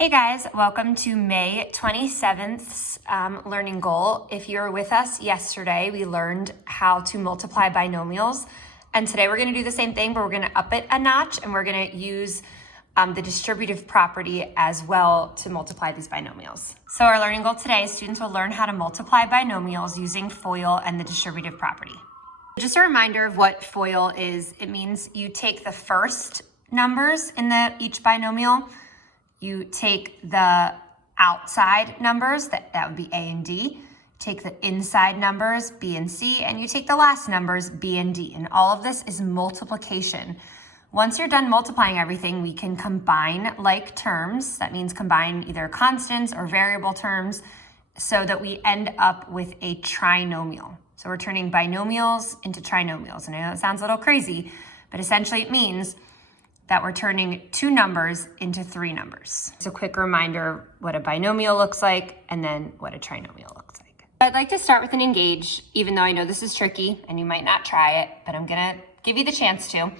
Hey guys, welcome to May 27th's learning goal. If you were with us yesterday, we learned how to multiply binomials. And today we're gonna do the same thing, but we're gonna up it a notch and we're gonna use the distributive property as well to multiply these binomials. So our learning goal today, students will learn how to multiply binomials using FOIL and the distributive property. Just a reminder of what FOIL is. It means you take the first numbers in each binomial, you take the outside numbers, that would be A and D, take the inside numbers, B and C, and you take the last numbers, B and D. And all of this is multiplication. Once you're done multiplying everything, we can combine like terms. That means combine either constants or variable terms so that we end up with a trinomial. So we're turning binomials into trinomials. And I know it sounds a little crazy, but essentially it means that we're turning two numbers into three numbers. It's a quick reminder what a binomial looks like and then what a trinomial looks like. I'd like to start with an engage, even though I know this is tricky and you might not try it, but I'm gonna give you the chance to.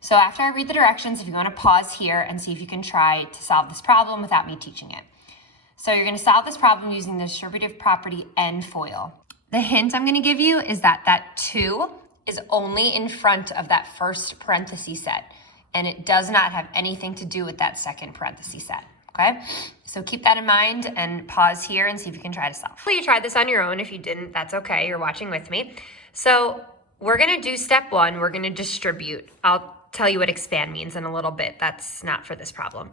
So after I read the directions, if you wanna pause here and see if you can try to solve this problem without me teaching it. So you're gonna solve this problem using the distributive property and FOIL. The hint I'm gonna give you is that 2 is only in front of that first parenthesis set, and it does not have anything to do with that second parenthesis set, okay? So keep that in mind and pause here and see if you can try to solve. Hopefully you tried this on your own. If you didn't, that's okay, you're watching with me. So we're gonna do step 1, we're gonna distribute. I'll tell you what expand means in a little bit. That's not for this problem.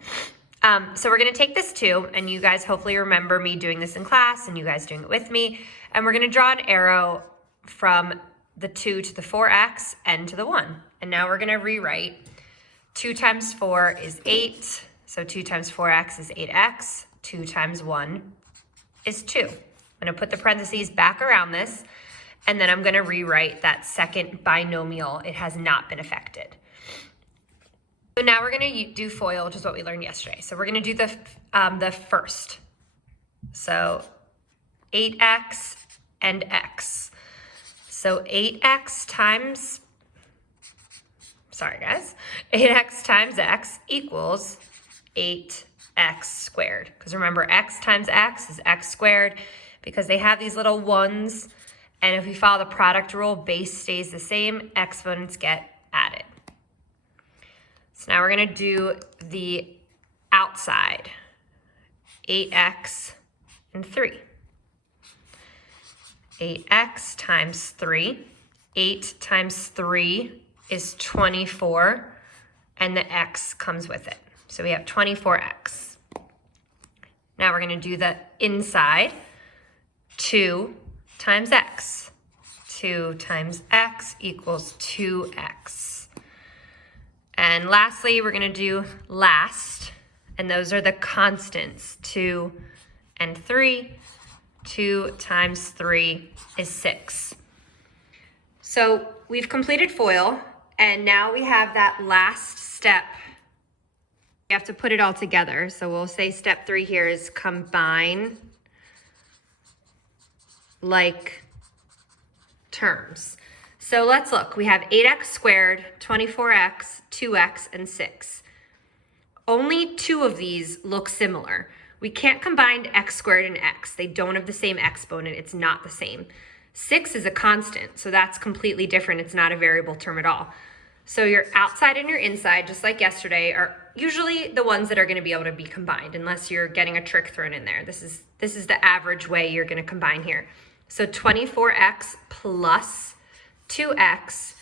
So we're gonna take this 2, and you guys hopefully remember me doing this in class and you guys doing it with me, and we're gonna draw an arrow from the 2 to the 4x and to the 1. And now we're gonna rewrite 2 times 4 is 8, so 2 times 4x is 8x, 2 times 1 is 2. I'm gonna put the parentheses back around this, and then I'm gonna rewrite that second binomial. It has not been affected. So now we're gonna do FOIL, which is what we learned yesterday. So we're gonna do the first. So 8x and x. So 8x times, sorry guys, 8x times x equals 8x squared. Because remember, x times x is x squared, because they have these little ones, and if we follow the product rule, base stays the same, exponents get added. So now we're gonna do the outside, 8x and 3. 8x times 3, 8 times 3 is 24, and the x comes with it. So we have 24x. Now we're gonna do the inside, 2 times x. 2 times x equals 2x. And lastly, we're gonna do last, and those are the constants, 2 and 3. 2 times 3 is 6. So we've completed FOIL, and now we have that last step. We have to put it all together. So we'll say step 3 here is combine like terms. So let's look. We have 8x squared, 24x, 2x, and 6. Only 2 of these look similar. We can't combine x squared and x. They don't have the same exponent. It's not the same. 6 is a constant, so that's completely different. It's not a variable term at all. So your outside and your inside, just like yesterday, are usually the ones that are gonna be able to be combined, unless you're getting a trick thrown in there. This is the average way you're gonna combine here. So 24x plus 2x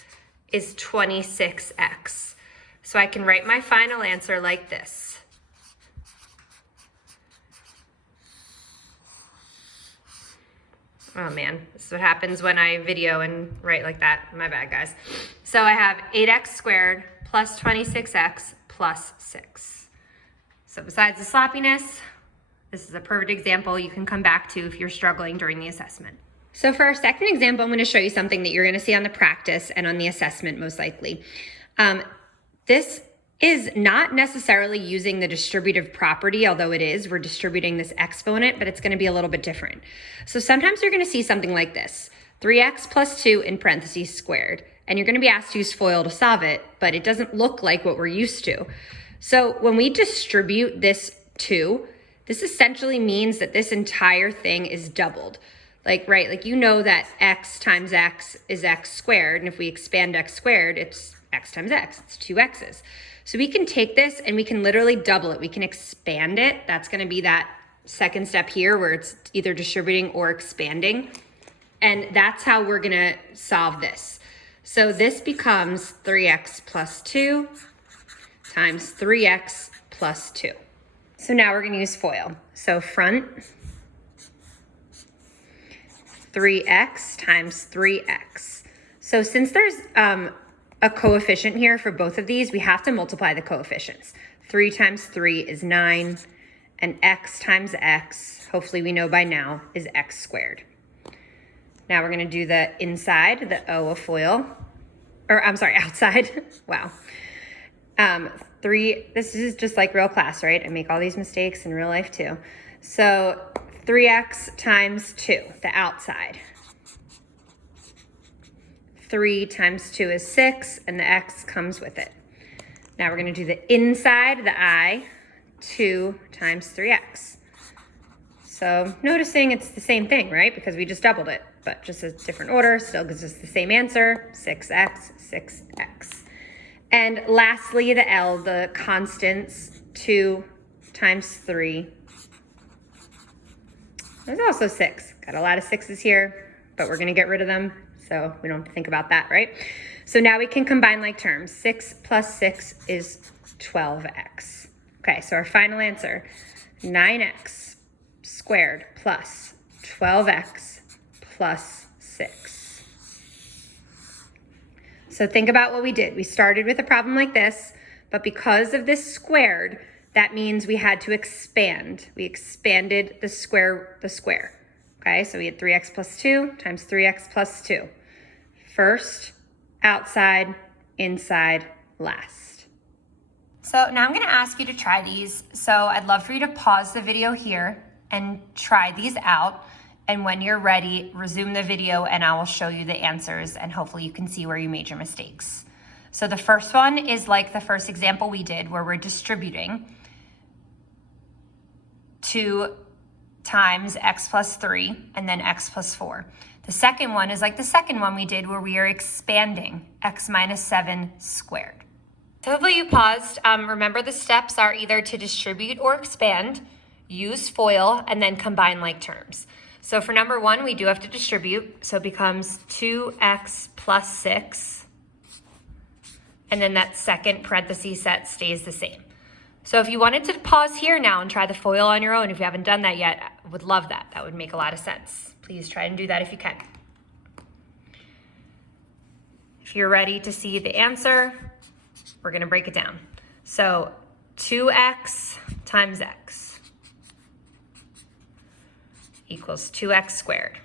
is 26x. So I can write my final answer like this. Oh man, this is what happens when I video and write like that. My bad, guys. So I have 8x squared plus 26x plus 6. So besides the sloppiness, this is a perfect example you can come back to if you're struggling during the assessment. So for our second example, I'm going to show you something that you're going to see on the practice and on the assessment most likely. This is not necessarily using the distributive property, although it is. We're distributing this exponent, but it's going to be a little bit different. So sometimes you're going to see something like this, 3x plus 2 in parentheses squared, and you're going to be asked to use FOIL to solve it, but it doesn't look like what we're used to. So when we distribute this 2, this essentially means that this entire thing is doubled. Like, right, like you know that x times x is x squared, and if we expand x squared, it's x times x, it's 2x's. So we can take this and we can literally double it. We can expand it. That's gonna be that second step here where it's either distributing or expanding. And that's how we're gonna solve this. So this becomes 3x plus 2 times 3x plus 2. So now we're gonna use FOIL. So front, 3x times 3x. So since there's a coefficient here for both of these, we have to multiply the coefficients. 3 times 3 is 9, and x times x, hopefully we know by now, is x squared. Now we're gonna do the inside, the O of FOIL, or I'm sorry, outside, wow. 3, this is just like real class, right? I make all these mistakes in real life too. So 3x times 2, the outside. 3 times 2 is 6, and the x comes with it. Now we're gonna do the inside, the I, 2 times 3x. So noticing it's the same thing, right? Because we just doubled it, but just a different order, still gives us the same answer, 6x, 6x. And lastly, the L, the constants, 2 times 3. There's also 6. Got a lot of 6's here, but we're gonna get rid of them, so we don't have to think about that, right? So now we can combine like terms. 6 plus 6 is 12x. Okay, so our final answer, 9x squared plus 12x plus 6. So think about what we did. We started with a problem like this, but because of this squared, that means we had to expand. We expanded the square. Okay, so we had 3x plus 2 times 3x plus 2. First, outside, inside, last. So now I'm gonna ask you to try these. So I'd love for you to pause the video here and try these out. And when you're ready, resume the video and I will show you the answers and hopefully you can see where you made your mistakes. So the first one is like the first example we did where we're distributing 2 times x plus 3 and then x plus 4. The second one is like the second one we did where we are expanding x minus 7 squared. So hopefully you paused. Remember the steps are either to distribute or expand, use FOIL, and then combine like terms. So for number 1, we do have to distribute. So it becomes 2x plus 6. And then that second parenthesis set stays the same. So if you wanted to pause here now and try the FOIL on your own, if you haven't done that yet, I would love that. That would make a lot of sense. Please try and do that if you can. If you're ready to see the answer, we're gonna break it down. So 2x times x equals 2x squared.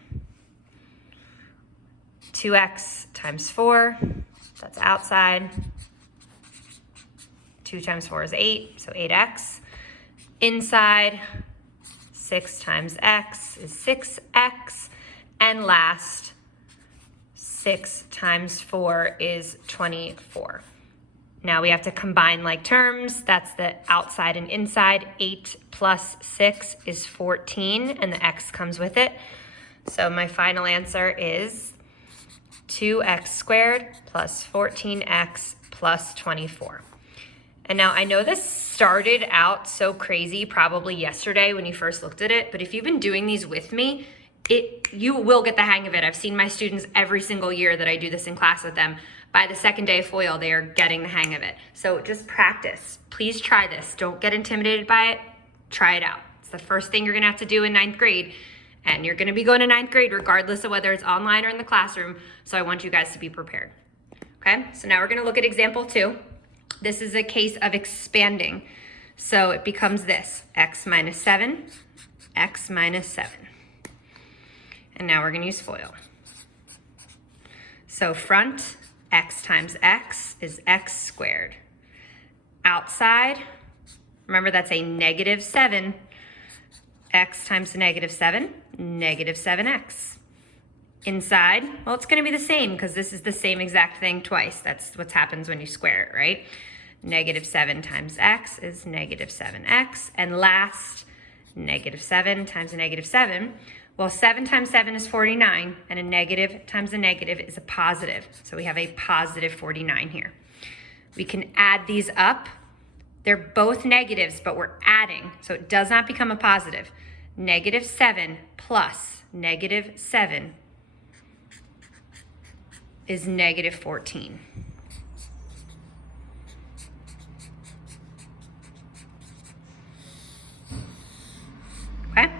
2x times 4, that's outside. 2 times 4 is 8, so 8x. Inside, 6 times x is 6x. And last, 6 times 4 is 24. Now we have to combine like terms. That's the outside and inside. 8 plus 6 is 14, and the x comes with it. So my final answer is 2x squared plus 14x plus 24. And now I know this started out so crazy probably yesterday when you first looked at it, but if you've been doing these with me, you will get the hang of it. I've seen my students every single year that I do this in class with them. By the second day of FOIL, they are getting the hang of it. So just practice. Please try this. Don't get intimidated by it. Try it out. It's the first thing you're gonna have to do in 9th grade. And you're gonna be going to 9th grade regardless of whether it's online or in the classroom. So I want you guys to be prepared. Okay, so now we're gonna look at example 2. This is a case of expanding. So it becomes this, x minus 7, x minus 7. And now we're gonna use FOIL. So front, x times x is x squared. Outside, remember that's a negative 7. X times negative 7, negative 7x. Inside, well, it's gonna be the same because this is the same exact thing twice. That's what happens when you square it, right? Negative 7 times x is negative 7x. And last, -7 times a -7. Well, 7 times 7 is 49, and a negative times a negative is a positive. So we have a positive 49 here. We can add these up. They're both negatives, but we're adding, so it does not become a positive. -7 plus -7 is -14. Okay?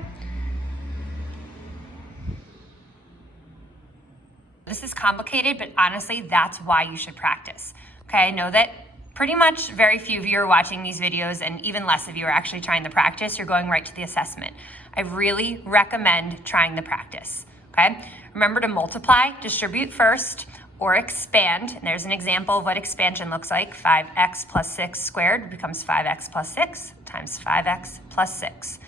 This is complicated, but honestly, that's why you should practice. Okay, I know that pretty much very few of you are watching these videos, and even less of you are actually trying the practice. You're going right to the assessment. I really recommend trying the practice, okay? Remember to multiply, distribute first, or expand. And there's an example of what expansion looks like. 5x plus 6 squared becomes 5x plus 6 times 5x plus 6.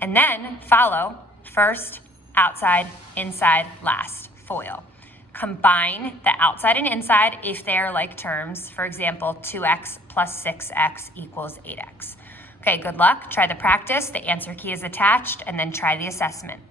And then follow first, outside, inside, last, FOIL. Combine the outside and inside if they're like terms. For example, 2x plus 6x equals 8x. Okay, good luck. Try the practice. The answer key is attached, and then try the assessment.